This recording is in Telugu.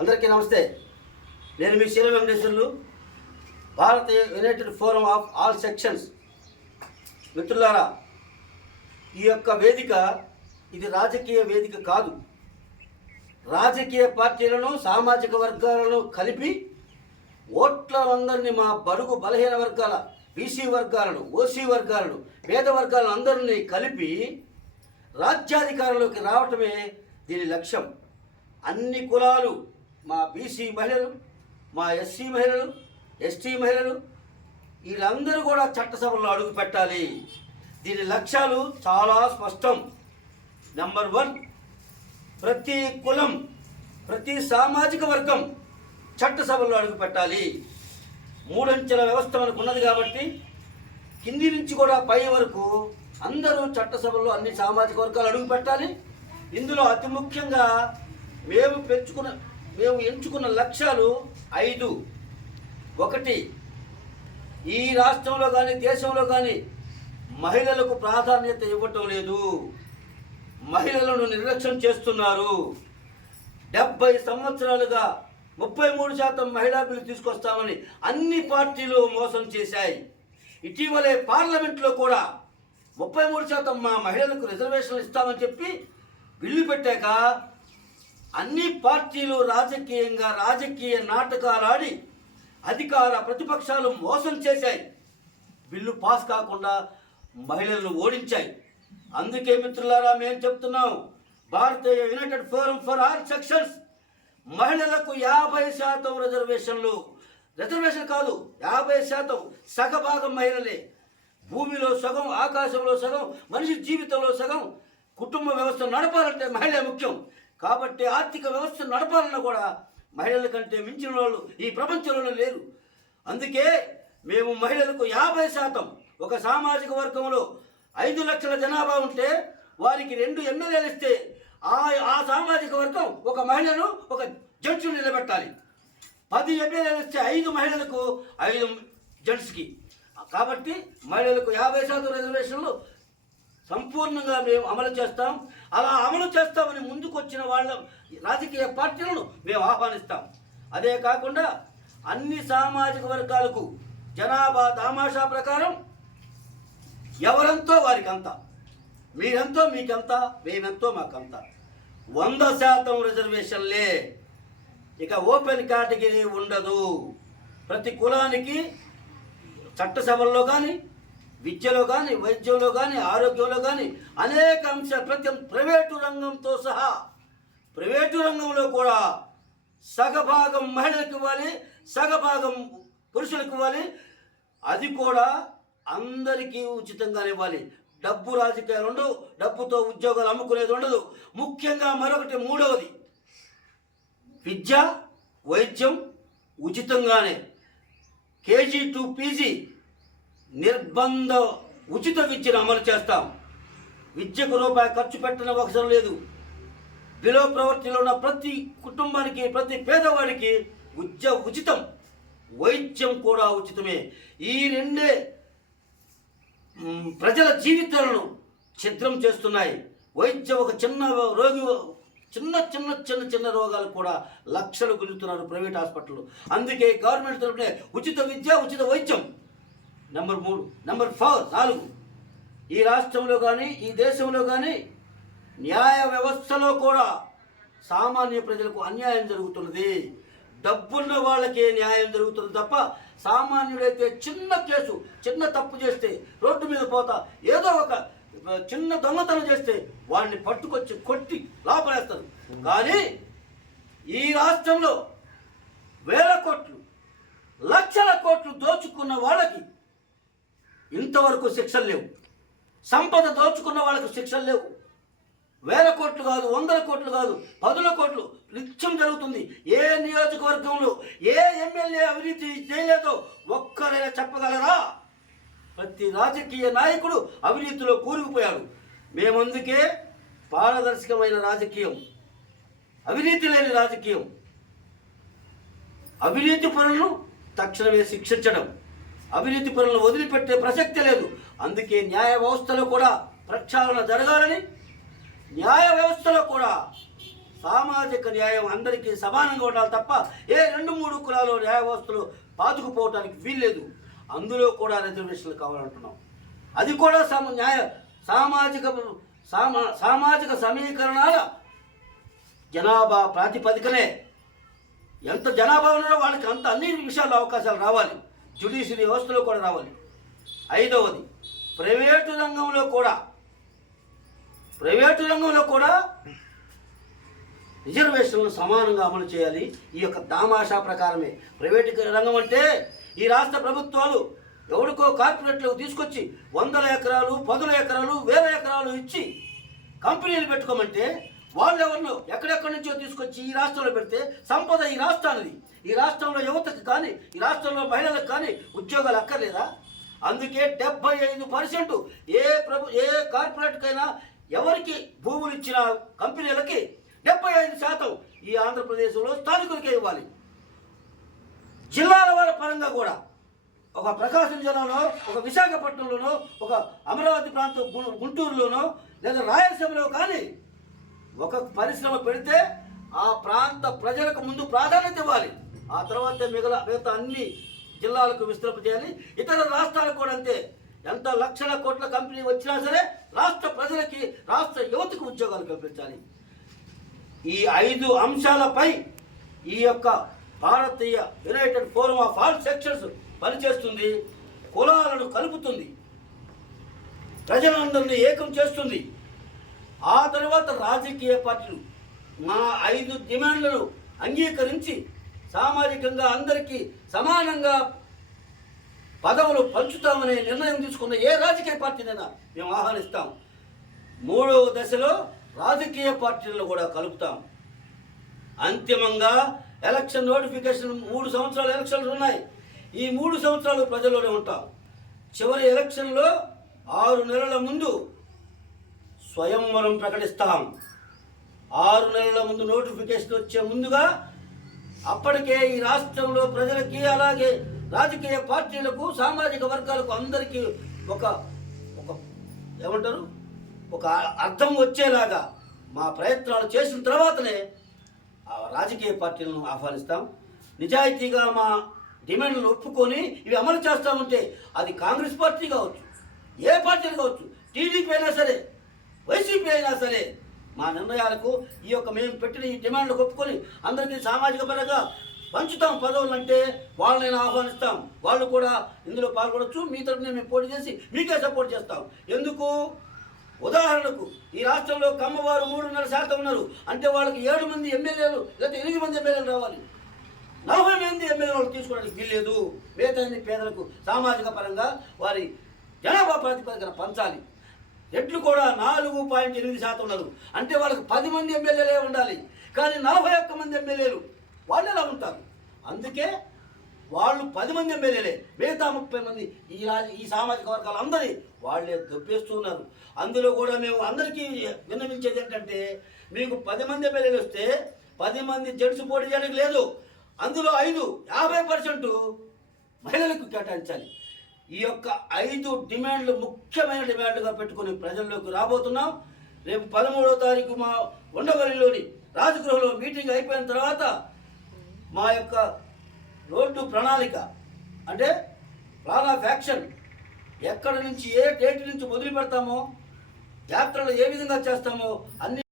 అందరికీ నమస్తే. నేను మీ Shri Venkateswarlu, Bharatiya united forum of all sections. మిత్రులారా, ఈ యొక్క వేదిక ఇది రాజకీయ వేదిక కాదు. రాజకీయ పార్టీలను, సామాజిక వర్గాలను కలిపి ఓట్లందరినీ, మా బడుగు బలహీన వర్గాల, బీసీ వర్గాలను, ఓసీ వర్గాలను, పేద వర్గాలను అందరినీ కలిపి రాజ్యాధికారంలోకి రావటమే దీని లక్ష్యం. అన్ని కులాలు, మా బీసీ మహిళలు, మా ఎస్సీ మహిళలు, ఎస్టీ మహిళలు, వీళ్ళందరూ కూడా చట్టసభలో అడుగు పెట్టాలి. దీని లక్ష్యాలు చాలా స్పష్టం. నెంబర్ 1, ప్రతి కులం, ప్రతి సామాజిక వర్గం చట్టసభలో అడుగు పెట్టాలి. 3 అంచెల వ్యవస్థ మనకు ఉన్నది కాబట్టి కింది నుంచి కూడా పై వరకు అందరూ చట్టసభల్లో అన్ని సామాజిక వర్గాలు అడుగు పెట్టాలి. ఇందులో అతి ముఖ్యంగా మేము ఎంచుకున్న లక్ష్యాలు 5. 1, ఈ రాష్ట్రంలో కానీ దేశంలో కానీ మహిళలకు ప్రాధాన్యత ఇవ్వటం లేదు. మహిళలను నిర్లక్ష్యం చేస్తున్నారు. 70 సంవత్సరాలుగా 33% మహిళా బిల్లు తీసుకొస్తామని అన్ని పార్టీలు మోసం చేశాయి. ఇటీవలే పార్లమెంట్లో కూడా 33% మా మహిళలకు రిజర్వేషన్లు ఇస్తామని చెప్పి బిల్లు పెట్టాక అన్ని పార్టీలు రాజకీయ నాటకాలు ఆడి అధికార ప్రతిపక్షాలు మోసం చేశాయి. బిల్లు పాస్ కాకుండా మహిళలను ఓడించాయి. అందుకే మిత్రులారా, మేము చెప్తున్నాం, Bharatiya united forum for all sections మహిళలకు 50% రిజర్వేషన్ కాదు, 50%, సగభాగం మహిళలే. భూమిలో సగం, ఆకాశంలో సగం, మనిషి జీవితంలో సగం. కుటుంబ వ్యవస్థ నడపాలంటే మహిళే ముఖ్యం. కాబట్టి ఆర్థిక వ్యవస్థ నడపాలన్నా కూడా మహిళల కంటే మించిన వాళ్ళు ఈ ప్రపంచంలో లేరు. అందుకే మేము మహిళలకు 50%, ఒక సామాజిక వర్గంలో 5 లక్షల జనాభా ఉంటే వారికి 2 ఎమ్మెల్యేలు ఇస్తే ఆ సామాజిక వర్గం ఒక మహిళను, ఒక జడ్జిని నిలబెట్టాలి. 10 ఎమ్మెల్యేలు ఇస్తే 5 మహిళలకు, 5 జడ్జికి. కాబట్టి మహిళలకు 50% రిజర్వేషన్లు సంపూర్ణంగా మేము అమలు చేస్తాం. అలా అమలు చేస్తామని ముందుకు వచ్చిన వాళ్ళ రాజకీయ పార్టీలను మేము ఆహ్వానిస్తాం. అదే కాకుండా అన్ని సామాజిక వర్గాలకు జనాభా దామాషా ప్రకారం ఎవరెంతో వారికి అంత, మీరెంతో మీకంత, మేమెంతో మాకంత. 100% రిజర్వేషన్లే. ఇక ఓపెన్ కేటగిరీ ఉండదు. ప్రతి కులానికి చట్టసభల్లో కానీ, విద్యలో కానీ, వైద్యంలో కానీ, ఆరోగ్యంలో కానీ అనేక అంశాలు, ప్రైవేటు రంగంతో సహా ప్రైవేటు రంగంలో కూడా సగభాగం మహిళలకు ఇవ్వాలి, సగభాగం పురుషులకు ఇవ్వాలి. అది కూడా అందరికీ ఉచితంగానే ఇవ్వాలి. డబ్బు రాజకీయాలు ఉండవు, డబ్బుతో ఉద్యోగాలు అమ్ముకునేది ఉండదు. ముఖ్యంగా మరొకటి, 3వది, విద్య, వైద్యం ఉచితంగానే. KG to PG నిర్బంధ ఉచిత విద్యను అమలు చేస్తాం. విద్యకు రూపాయి ఖర్చు పెట్టిన అవసరం లేదు. బిలో ప్రవర్తిలో ఉన్న ప్రతి కుటుంబానికి, ప్రతి పేదవాడికి విద్య ఉచితం, వైద్యం కూడా ఉచితమే. ఈ 2 ప్రజల జీవితాలను ఛిద్రం చేస్తున్నాయి. వైద్యం, ఒక చిన్న రోగి, చిన్న రోగాలు కూడా లక్షలు గుంజుతున్నారు ప్రైవేట్ హాస్పిటల్. అందుకే గవర్నమెంట్ తరపునే ఉచిత విద్య, ఉచిత వైద్యం. నెంబర్ 3. నెంబర్ 4, ఈ రాష్ట్రంలో కానీ, ఈ దేశంలో కానీ న్యాయ వ్యవస్థలో కూడా సామాన్య ప్రజలకు అన్యాయం జరుగుతున్నది. డబ్బున్న వాళ్ళకే న్యాయం జరుగుతుంది తప్ప సామాన్యుడైతే చిన్న కేసు, చిన్న తప్పు చేస్తే రోడ్డు మీద పోతా, ఏదో ఒక చిన్న దొంగతనం చేస్తే వాడిని పట్టుకొచ్చి కొట్టి లోపలేస్తారు. కానీ ఈ రాష్ట్రంలో వేల కోట్లు, లక్షల కోట్లు దోచుకున్న వాళ్ళకి ఇంతవరకు శిక్షలు లేవు. సంపద దోచుకున్న వాళ్ళకు శిక్షలు లేవు. వేల కోట్లు కాదు, 100 కోట్లు కాదు, 10 కోట్లు నిత్యం జరుగుతుంది. ఏ నియోజకవర్గంలో ఏ ఎమ్మెల్యే అవినీతి చేయలేదో ఒక్కరైనా చెప్పగలరా? ప్రతి రాజకీయ నాయకుడు అవినీతిలో కూరుకుపోయాడు. మేమందుకే పారదర్శకమైన రాజకీయం, అవినీతి లేని రాజకీయం, అవినీతి పరులను తక్షణమే శిక్షించడం, అవినీతి పరులను వదిలిపెట్టే ప్రసక్తి లేదు. అందుకే న్యాయ వ్యవస్థలో కూడా ప్రక్షాళన జరగాలని, న్యాయ వ్యవస్థలో కూడా సామాజిక న్యాయం అందరికీ సమానంగా ఉండాలి తప్ప ఏ 2-3 కులాలు న్యాయ వ్యవస్థలు పాతుకుపోవటానికి వీల్లేదు. అందులో కూడా రిజర్వేషన్లు కావాలంటున్నాం. అది కూడా సామాజిక సమీకరణాల జనాభా ప్రాతిపదికనే. ఎంత జనాభా ఉన్నారో వాళ్ళకి అంత అన్ని విషయాల్లో అవకాశాలు రావాలి. జ్యుడిషియరీ వ్యవస్థలో కూడా రావాలి. 5వది, ప్రైవేటు రంగంలో కూడా రిజర్వేషన్లు సమానంగా అమలు చేయాలి. ఈ యొక్క దామాషా ప్రకారమే ప్రైవేటు రంగం అంటే ఈ రాష్ట్ర ప్రభుత్వాలు ఎవరికో కార్పొరేట్లకు తీసుకొచ్చి 100 ఎకరాలు 10 ఎకరాలు 1000 ఎకరాలు ఇచ్చి కంపెనీలు పెట్టుకోమంటే వాళ్ళెవరినో ఎక్కడెక్కడి నుంచో తీసుకొచ్చి ఈ రాష్ట్రంలో పెడితే సంపద ఈ రాష్ట్రానికి, ఈ రాష్ట్రంలో యువతకు కానీ ఈ రాష్ట్రంలో మహిళలకు కానీ ఉద్యోగాలు అక్కర్లేదా? అందుకే 75% ఏ కార్పొరేట్కైనా ఎవరికి భూములు ఇచ్చిన కంపెనీలకి 75% ఈ ఆంధ్రప్రదేశ్లో స్థానికులకే ఇవ్వాలి. జిల్లాల వారి పరంగా కూడా ఒక ప్రకాశం జిల్లాలో, ఒక విశాఖపట్నంలోనో, ఒక అమరావతి ప్రాంతం గుంటూరులోనో లేదా రాయలసీమలో కానీ ఒక పరిశ్రమ పెడితే ఆ ప్రాంత ప్రజలకు ముందు ప్రాధాన్యత ఇవ్వాలి. ఆ తర్వాత మిగతా అన్ని జిల్లాలకు విస్తరింపజేయాలి. ఇతర రాష్ట్రాలకు కూడా అంతే. ఎంత లక్షల కోట్ల కంపెనీ వచ్చినా సరే రాష్ట్ర ప్రజలకి, రాష్ట్ర యువతకు ఉద్యోగాలు కల్పించాలి. ఈ 5 అంశాలపై ఈ యొక్క Bharatiya united forum of all sections పనిచేస్తుంది. కులాలను కలుపుతుంది, ప్రజలందరినీ ఏకం చేస్తుంది. ఆ తర్వాత రాజకీయ పార్టీలు మా 5 డిమాండ్లను అంగీకరించి సామాజికంగా అందరికీ సమానంగా పదవులు పంచుతామనే నిర్ణయం తీసుకున్న ఏ రాజకీయ పార్టీనైనా మేము ఆహ్వానిస్తాం. 3వ దశలో రాజకీయ పార్టీలను కూడా కలుపుతాం. అంతిమంగా ఎలక్షన్ నోటిఫికేషన్ 3 సంవత్సరాలు ఎలక్షన్లు ఉన్నాయి. ఈ 3 సంవత్సరాలు ప్రజల్లోనే ఉంటాం. చివరి ఎలక్షన్లో 6 నెలల ముందు స్వయంవరం ప్రకటిస్తాం. 6 నెలల ముందు నోటిఫికేషన్ వచ్చే ముందుగా అప్పటికే ఈ రాష్ట్రంలో ప్రజలకి, అలాగే రాజకీయ పార్టీలకు, సామాజిక వర్గాలకు అందరికీ ఒక అర్థం వచ్చేలాగా మా ప్రయత్నాలు చేసిన తర్వాతనే రాజకీయ పార్టీలను ఆహ్వానిస్తాం. నిజాయితీగా మా డిమాండ్లను ఒప్పుకొని ఇవి అమలు చేస్తామంటే అది కాంగ్రెస్ పార్టీ కావచ్చు, ఏ పార్టీలు కావచ్చు, టీడీపీ అయినా సరే, వైసీపీ అయినా సరే, మా నిర్ణయాలకు మేము పెట్టిన ఈ డిమాండ్లకు ఒప్పుకొని అందరికీ సామాజిక పరంగా పంచుతాం పదవులు అంటే వాళ్ళని ఆహ్వానిస్తాం. వాళ్ళు కూడా ఇందులో పాల్గొనవచ్చు. మీ తరఫున మేము పోటీ చేసి మీకే సపోర్ట్ చేస్తాం. ఎందుకు? ఉదాహరణకు ఈ రాష్ట్రంలో కమ్మవారు 3.5% ఉన్నారు అంటే వాళ్ళకి 7 మంది ఎమ్మెల్యేలు లేదా 8 మంది ఎమ్మెల్యేలు రావాలి. 40 మంది ఎమ్మెల్యేలు తీసుకోవడానికి వీల్లేదు. మిగతా పేదలకు సామాజిక పరంగా వారి జనాభా ప్రాతిపదికన పంచాలి. రెడ్లు కూడా 4.8% ఉన్నారు అంటే వాళ్ళకి 10 మంది ఎమ్మెల్యేలే ఉండాలి. కానీ 41 మంది ఎమ్మెల్యేలు వాళ్ళు ఎలా ఉంటారు? అందుకే వాళ్ళు 10 మంది ఎమ్మెల్యేలే, మిగతా 30 మంది ఈ సామాజిక వర్గాలు అందరి వాళ్ళే దొబ్బేస్తున్నారు. అందులో కూడా మేము అందరికీ విన్నవించేది ఏంటంటే, మీకు 10 మంది ఎమ్మెల్యేలు వస్తే 10 మంది జెంట్స్ పోటీ చేయడానికి లేదు. అందులో 50% మహిళలకు కేటాయించాలి. ఈ యొక్క 5 డిమాండ్లు ముఖ్యమైన డిమాండ్లుగా పెట్టుకుని ప్రజల్లోకి రాబోతున్నాం. రేపు 13వ తారీఖు మా ఉండవల్లిలోని రాజగృహంలో మీటింగ్ అయిపోయిన తర్వాత మా యొక్క రోడ్డు ప్రణాళిక అంటే ప్లాన్ ఆఫ్ యాక్షన్ ఎక్కడి నుంచి ఏ డేట్ నుంచి మొదలు పెడతామో, యాత్రలు ఏ విధంగా చేస్తామో అన్ని